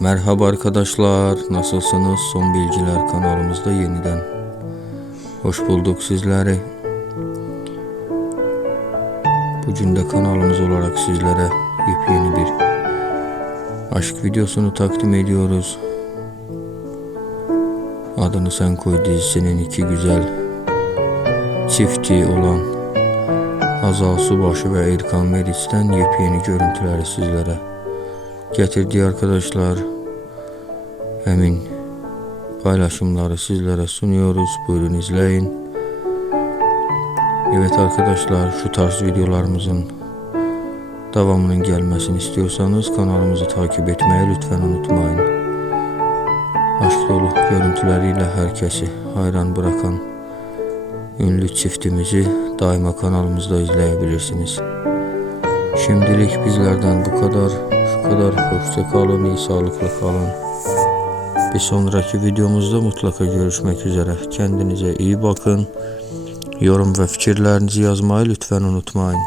Merhaba arkadaşlar, nasılsınız? Son Bilgiler kanalımızda yeniden hoş bulduk sizleri. Bugün de kanalımız olarak sizlere yepyeni bir aşk videosunu takdim ediyoruz. Adını Sen Koy dizisinin iki güzel çifti olan Hazal Subaşı ve Erkan Meriç'ten yepyeni görüntüleri sizlere getirdiği arkadaşlar emin paylaşımları sizlere sunuyoruz. Buyurun izleyin. Evet arkadaşlar şu tarz videolarımızın devamının gelmesini istiyorsanız kanalımızı takip etmeyi lütfen unutmayın. Aşk dolu görüntüleriyle herkesi hayran bırakan ünlü çiftimizi daima kanalımızda izleyebilirsiniz. Şimdilik bizlerden bu kadar. Kadar. Hoşça kalın, iyi sağlıkla kalın. Bir sonraki videomuzda mutlaka görüşmek üzere. Kendinize iyi bakın. Yorum ve fikirlerinizi yazmayı lütfen unutmayın.